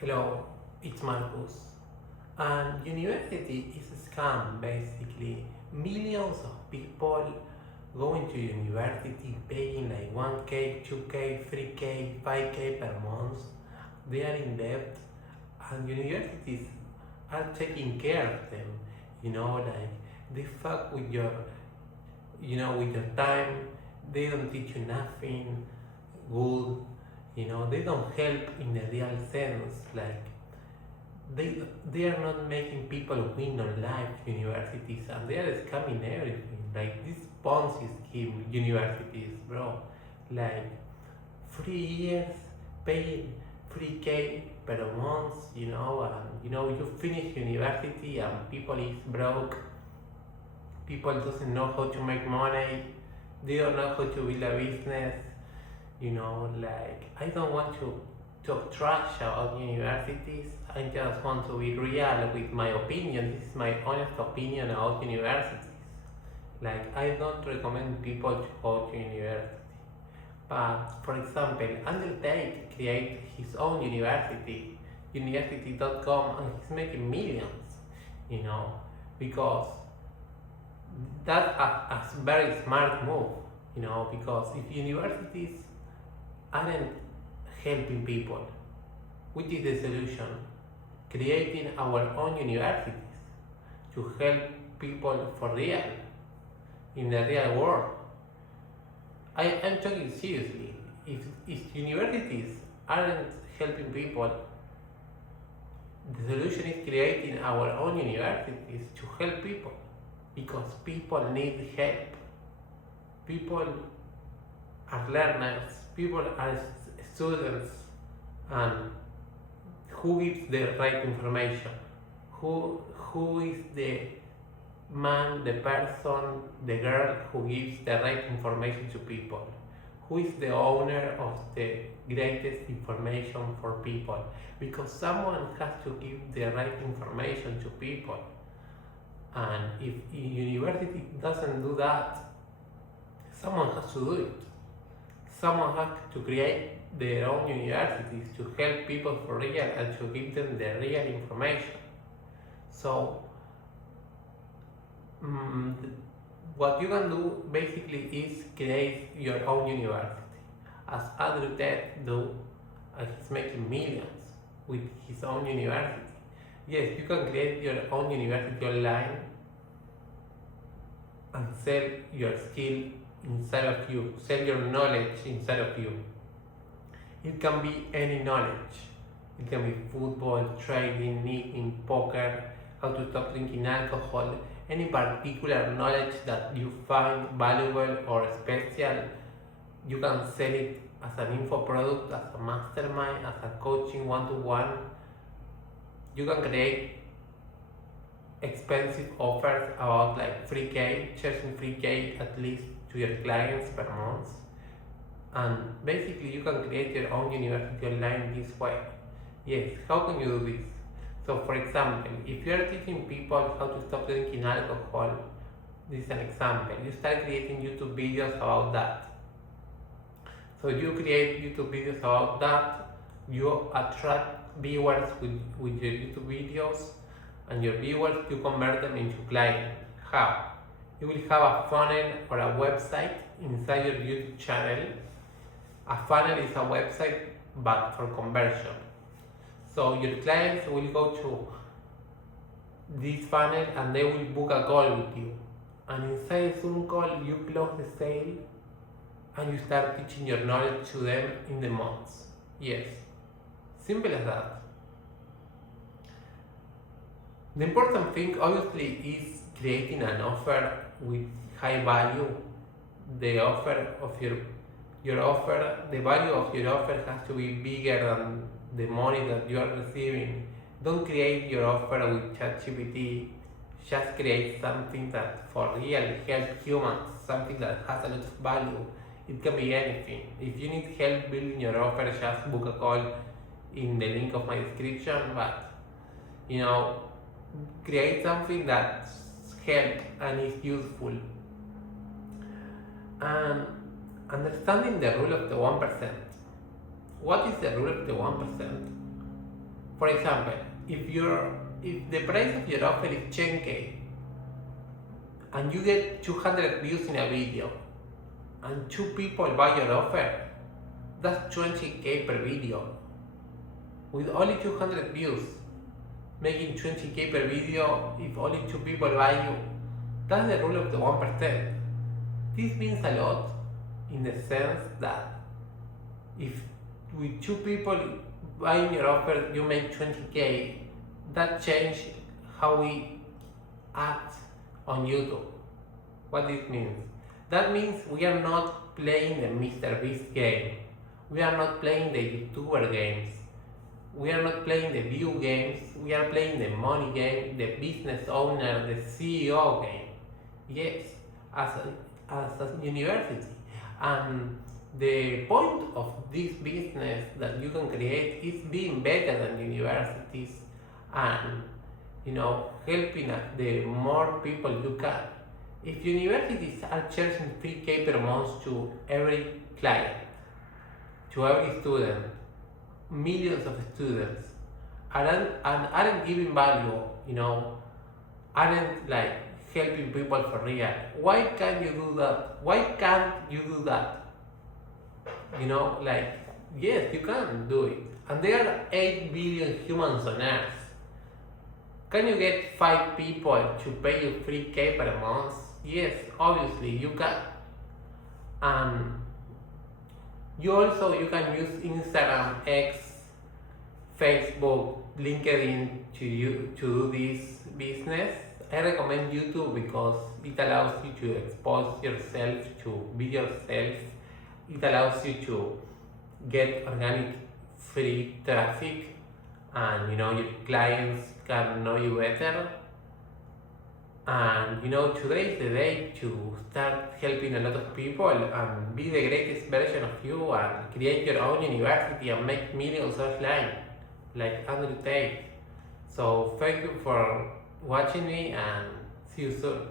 Hello, it's Marcus. And university is a scam basically. Millions of people going to university paying like 1k, 2k, 3k, 5k per month. They are in debt and universities are taking care of them. Like they fuck with your time. They don't teach you nothing good. They don't help in the real sense. Like they they are not making people win on life universities, and they are scamming everything. Like this Ponzi scheme universities, bro. Like 3 years paying 3k per month, and you finish university and people is broke. People doesn't know how to make money. They don't know how to build a business. Like I don't want to talk trash about universities. I just want to be real with my opinion. This is my honest opinion about universities. Like I don't recommend people to go to university. But for example, Andrew Tate created his own university, university.com, and he's making millions, you know, because that's a very smart move, because if universities aren't helping people, which is the solution? Creating our own universities to help people for real, in the real world. I'm talking seriously. If universities aren't helping people, the solution is creating our own universities to help people, because people need help. People are learners, people are students, and who gives the right information? Who is the man, the person, the girl who gives the right information to people? Who is the owner of the greatest information for people? Because someone has to give the right information to people. And if a university doesn't do that, someone has to do it. Someone has to create their own universities to help people for real and to give them the real information. So what you can do basically is create your own university, as Andrew Tate do, and he's making millions with his own university. Yes, you can create your own university online and sell your skill inside of you, sell your knowledge inside of you. It can be any knowledge. It can be football, trading, knitting, poker, how to stop drinking alcohol, any particular knowledge that you find valuable or special. You can sell it as an info product, as a mastermind, as a coaching one-to-one. You can create expensive offers about like 3k, charging 3k at least to your clients per month. And basically you can create your own university online this way. Yes, how can you do this? So for example, if you are teaching people how to stop drinking alcohol, this is an example. You start creating YouTube videos about that. So you create YouTube videos about that, you attract viewers with your YouTube videos, and your viewers, you convert them into clients. How? You will have a funnel or a website inside your YouTube channel. A funnel is a website but for conversion. So your clients will go to this funnel and they will book a call with you. And inside a Zoom call, you close the sale and you start teaching your knowledge to them in the months. Yes, simple as that. The important thing obviously is creating an offer with high value. The offer of your offer, the value of your offer has to be bigger than the money that you are receiving. Don't create your offer with ChatGPT. Just create something that for real help humans, something that has a lot of value. It can be anything. If you need help building your offer, just book a call in the link of my description. But create something that's help and is useful. And understanding the rule of the 1%. What is the rule of the 1%? For example, if the price of your offer is 10K and you get 200 views in a video and 2 people buy your offer, that's 20K per video. With only 200 views, making 20K per video if only 2 people buy you, that's the rule of the 1%. This means a lot in the sense that if with 2 people buying your offer you make 20K, that changes how we act on YouTube. What this means? That means we are not playing the Mr. Beast game. We are not playing the YouTuber games. We are not playing the view games. We are playing the money game, the business owner, the CEO game. Yes, as a university. And the point of this business that you can create is being better than universities and helping the more people you can. If universities are charging 3K per month to every client, to every student, millions of students, aren't giving value, aren't like helping people for real. Why can't you do that? Why can't you do that? Yes, you can do it. And there are 8 billion humans on Earth. Can you get 5 people to pay you 3K per month? Yes, obviously you can. You can use Instagram, X, Facebook, LinkedIn to do this business. I recommend YouTube because it allows you to expose yourself, to be yourself. It allows you to get organic free traffic, and your clients can know you better. And today is the day to start helping a lot of people and be the greatest version of you and create your own university and make millions offline, like Andrew Tate. So thank you for watching me and see you soon.